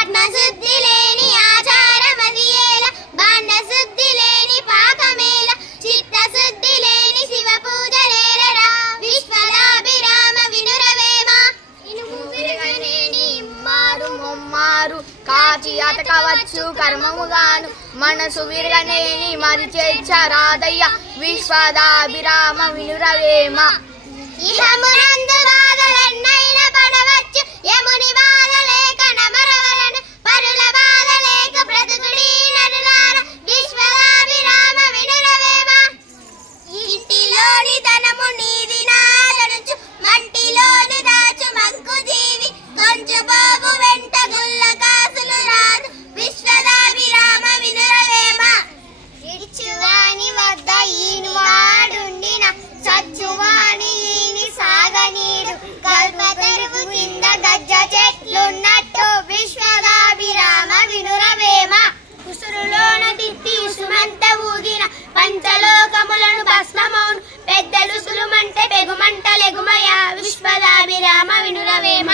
ఆత్మశుద్ధి లేని ఆచారమది ఏల బాండ శుద్ధి లేని పాకమేల చిత్తశుద్ధి లేని శివ పూజలేలరా విశ్వదాభిరామ వినురవేమ ఇనుము విరగనేని ఇమ్మారు మొమ్మారు కాచి అతకవచ్చు కర్మముగాను మనసు విరగనేని మరి చేర్చరాదయ్య విశ్వదాభిరామ వినురవేమ ఇహమునందు బాధలన్నైన పడవచ్చు యముని బాధ లేక నమరవలను పరుల బాధ లేక బ్రతుకుడి నరులార విశ్వదాభిరామ వినురవేమ ఇంటిలోని ధనము నీది నాదనుచు మంటిలోని దాచు మంకు జీవి కొంచెం బాబు వెంట గుల్ల కాసులు రాదు విశ్వదాభిరామ వినురవేమ ఇచ్చువాని వద్ద ఈనువాడుండిన సచ్చువాని ఈని సాగనీడు కల్పతరువు కింద గజ్జ చెట్లున్నట్టు విశ్వదాభిరామ వినురవేమ కుసురులోన దిత్తి ఉసుమంత ఊగిన పంచలోకములను భస్మమౌను పెద్దలు సులుమంటే పెగుమంట లెగుమయ విశ్వదాభిరామ వినురవేమ